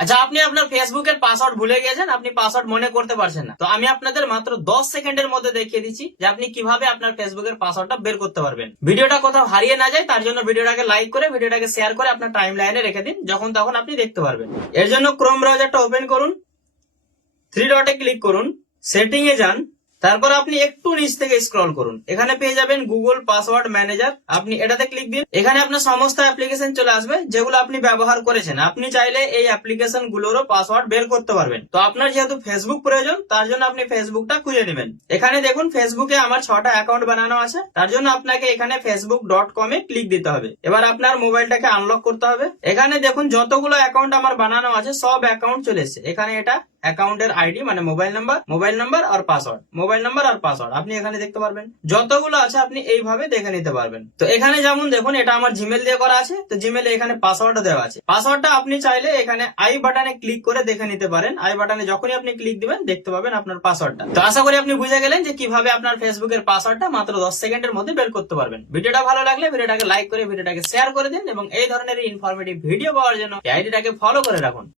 আচ্ছা, আপনি আপনার ফেসবুকের পাসওয়ার্ড ভুলে গেছেন, আপনি পাসওয়ার্ড মনে করতে পারছেন না, তো আমি আপনাদের মাত্র 10 সেকেন্ডের মধ্যে দেখিয়ে দিচ্ছি যে আপনি কিভাবে আপনার ফেসবুকের পাসওয়ার্ডটা বের করতে পারবেন। ভিডিওটা কোথাও হারিয়ে না যায় তার জন্য ভিডিওটাকে লাইক করে ভিডিওটাকে শেয়ার করে আপনার টাইম লাইনে রেখে দিন, যখন তখন আপনি দেখতে পারবেন। এর জন্য ক্রোম ব্রাউজারটা ওপেন করুন, 3 ডটে ক্লিক করুন, সেটিং এ যান, তারপর আপনি একটু নিচ থেকে স্ক্রল করুন, এখানে পেয়ে যাবেন গুগল পাসওয়ার্ড ম্যানেজার। আপনি এটাতে ক্লিক দিন, এখানে আপনার সমস্ত অ্যাপ্লিকেশন চলে আসবে যেগুলো আপনি ব্যবহার করেছেন। আপনি চাইলে এই অ্যাপ্লিকেশন গুলোরও পাসওয়ার্ড বের করতে পারবেন। তো আপনার যেহেতু ফেসবুক প্রয়োজন তার জন্য আপনি ফেসবুকটা খুঁজে নেবেন। এখানে দেখুন ফেসবুকে আমার 6টা অ্যাকাউন্ট বানানো আছে, তার জন্য আপনাকে এখানে facebook.com এ ক্লিক দিতে হবে। এবার আপনার মোবাইলটাকে আনলক করতে হবে। এখানে দেখুন যতগুলো অ্যাকাউন্ট আমার বানানো আছে সব অ্যাকাউন্ট চলে এসেছে। এখানে এটা অ্যাকাউন্টের আইডি মানে মোবাইল নাম্বার আর পাসওয়ার্ড আপনি এখানে দেখতে পারবেন। যতগুলো আছে আপনি এইভাবে দেখে নিতে পারবেন। তো এখানে যেমন দেখুন এটা আমার জিমেল দিয়ে করা আছে, তো জিমেলে এখানে পাসওয়ার্ডও দেওয়া আছে। পাসওয়ার্ডটা আপনি চাইলে এখানে আই বাটনে ক্লিক করে দেখে নিতে পারেন। আই বাটনে যখনই আপনি ক্লিক দিবেন দেখতে পাবেন আপনার পাসওয়ার্ডটা। তো আশা করি আপনি বুঝে গেলেন যে কিভাবে আপনার ফেসবুকের পাসওয়ার্ডটা মাত্র 10 সেকেন্ডের মধ্যে বের করতে পারবেন। ভিডিওটা ভালো লাগলে ভিডিওটাকে লাইক করে ভিডিওটাকে শেয়ার করে দিন এবং এই ধরনের ইনফরমেটিভ ভিডিও পাওয়ার জন্য এই আইডিটাকে ফলো করে রাখুন।